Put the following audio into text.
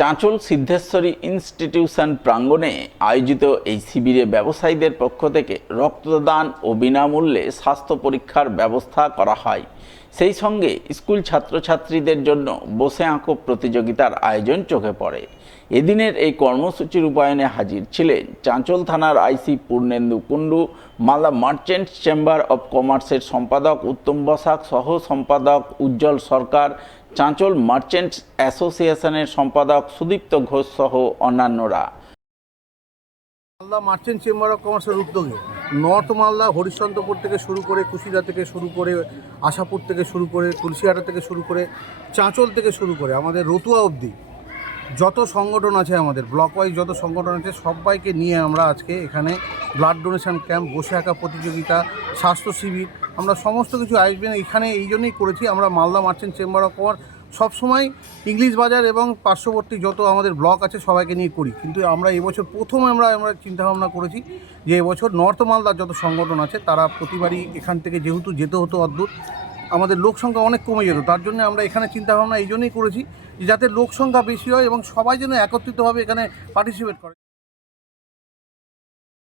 Chanchal Siddheshwari institution প্রাঙ্গণে আয়োজিত এই শিবিরে ব্যবসায়ীদের পক্ষ থেকে রক্তদান ও বিনামূল্যে স্বাস্থ্য পরীক্ষার ব্যবস্থা করা হয়। সেই সঙ্গে স্কুল ছাত্রছাত্রীদের জন্য বসে আঁকো প্রতিযোগিতার আয়োজন চোখে পড়ে। এদিনের এই কর্মসূচির রূপায়ণে হাজির ছিলেন চাঁচল থানার IC Purnendu Kundu, Malda merchants chamber of কমার্সের সম্পাদক উত্তম বসাক, সহ সম্পাদক উজ্জ্বল সরকার, চাঁচল মার্চেন্টস অ্যাসোসিয়েশনের সম্পাদক সুদীপ্ত ঘোষ সহ অন্যান্যরা। মালদা মার্চেন্ট চেম্বার অফ কমার্সের উদ্যোগে নর্থ মালদা হরিশ্চন্দ্রপুর থেকে শুরু করে কুশিরা থেকে শুরু করে আশাপুর থেকে শুরু করে তুলসিহাটা থেকে শুরু করে চাঁচল থেকে শুরু করে আমাদের রতুয়া অবধি যত সংগঠন আছে, আমাদের ব্লক ওয়াইজ যত সংগঠন আছে, সবাইকে নিয়ে আমরা আজকে এখানে ব্লাড ডোনেশন ক্যাম্প, বসে আঁকা প্রতিযোগিতা, স্বাস্থ্য শিবির, আমরা সমস্ত কিছু আয়োজন এখানে এই জন্যই করেছি। আমরা Malda merchant chamber of commerce সবসময় ইংলিশ বাজার এবং পার্শ্ববর্তী যত আমাদের ব্লক আছে সবাইকে নিয়ে করি, কিন্তু আমরা এবছর প্রথম আমরা চিন্তাভাবনা করেছি যে এবছর নর্থ মালদার যত সংগঠন আছে তারা প্রতিবারই এখান থেকে যেহেতু যেতে হতো অদ্ভুত, আমাদের লোক সংখ্যা অনেক কমে যেত, তার জন্য আমরা এখানে চিন্তাভাবনা এই জন্যই করেছি যে যাতে লোক সংখ্যা বেশি হয় এবং সবাই যেন একত্রিতভাবে এখানে পার্টিসিপেট করে।